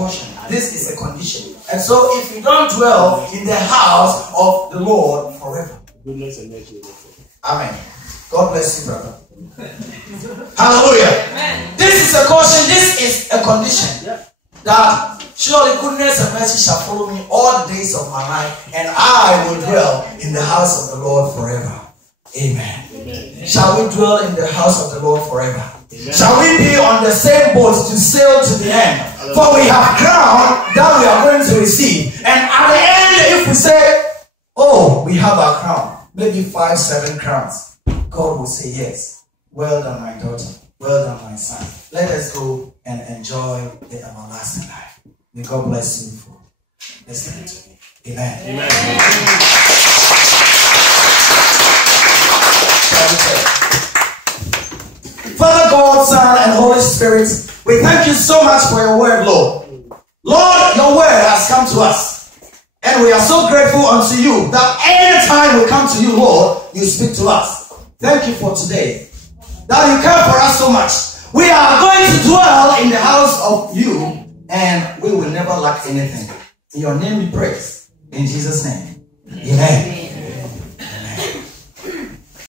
portion. This is a condition. And so if you don't dwell in the house of the Lord forever. Goodness and mercy. Amen. God bless you, brother. Hallelujah. Amen. This is a caution. This is a condition. That surely goodness and mercy shall follow me all the days of my life, and I will dwell in the house of the Lord forever. Amen. Amen. Shall we dwell in the house of the Lord forever? Amen. Shall we be on the same boat to sail to the end? For we have crown that we are going to receive. And at the end, if we say, oh, we have our crown, maybe 5, 7 crowns, God will say, yes, well done, my daughter. Well done, my son. Let us go and enjoy the everlasting life. May God bless you for listening to me. Amen. Amen. Father God, Son, and Holy Spirit, we thank you so much for your word, Lord. Lord, your word has come to us. And we are so grateful unto you that any time we come to you, Lord, you speak to us. Thank you for today. That you care for us so much. We are going to dwell in the house of you, and we will never lack anything. In your name we praise. In Jesus' name. Amen.